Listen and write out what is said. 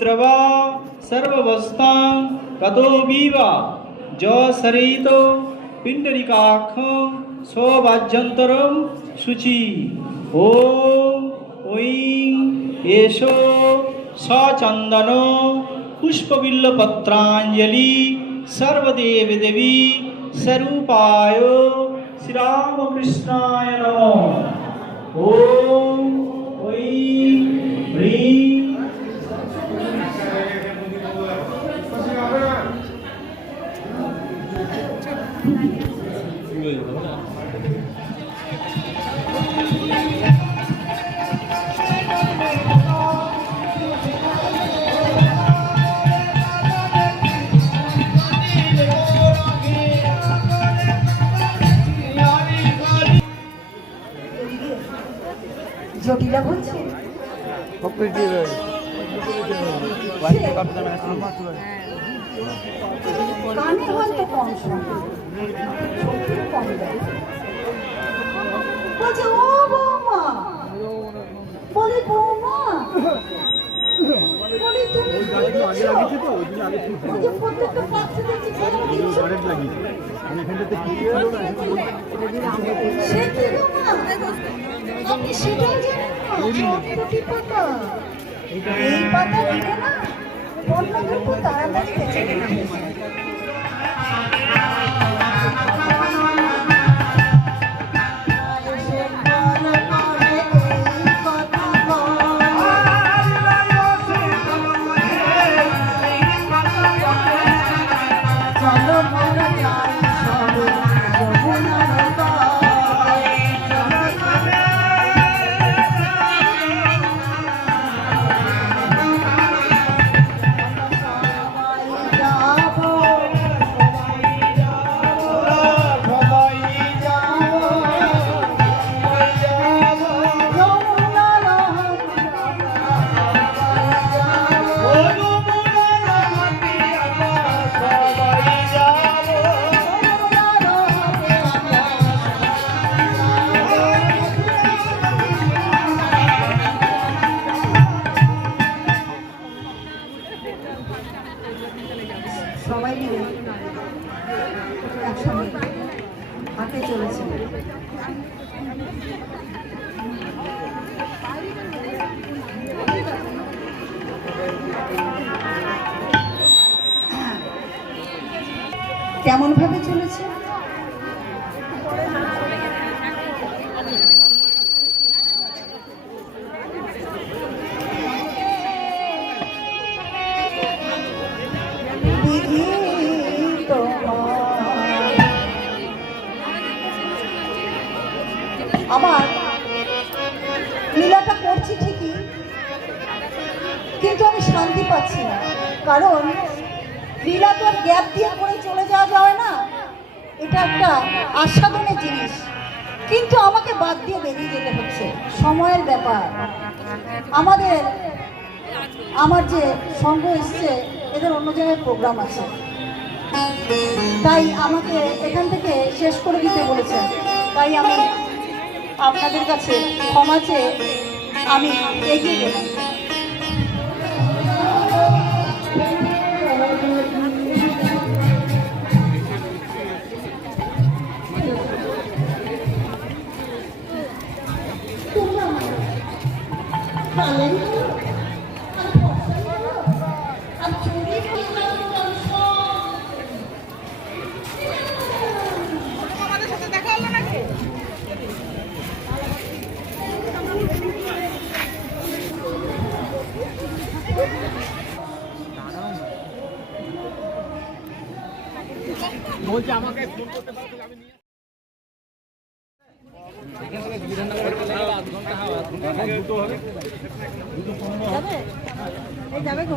पवित्र वा सर्वावस्थां ततो विवा जसरितो पिंडरिकाख्यं स्ववाज्यन्तरं शुचि ओम ऐं एषो सचन्दनो पुष्पबिल्लपत्राञ्जलि सर्वदेव देवी स्वरूपाय श्री रामकृष्णाय नमः। ओम ऐं ह्रीं জটিলা বলছে কানে হয়তো কম শোনে, কম দেয়। বলছে ও বৌমা, বলি বৌমা, বলি তুমি প্রত্যেকটা পাত্রে দেখছি সে কি আপনি সেটাও জানেন না? পাতা, এই পাতা দিলে না অন্যদের খুব তাড়াতাড়ি বেঁচে যাবে। সবাই মিলে একসঙ্গে হাঁটতে চলেছে। কেমন ভাবে চলেছে? আবার লীলাটা করছি ঠিকই, কিন্তু আমি শান্তি পাচ্ছি না, কারণ লীলা তো আর গ্যাপ দিয়ে করে চলে যাওয়া যায় না, এটা একটা আস্বাদনের জিনিস, কিন্তু আমাকে বাদ দিয়ে বেরিয়ে যেতে হচ্ছে, সময়ের ব্যাপার। আমার যে সঙ্গ এসছে এদের অন্য জায়গায় প্রোগ্রাম আছে, তাই আমাকে এখান থেকে শেষ করে দিতে বলেছেন। তাই আমি আপনাদের কাছে ক্ষমা চেয়ে আমি এগিয়ে গেলাম। বলছি আমাকে ফোন করতে পারো, আমি নিয়ে এখান থেকে বিধাননগর করতে হবে, আধ ঘন্টা দুটো হবে, দুটো 15 হবে, যাবে গো।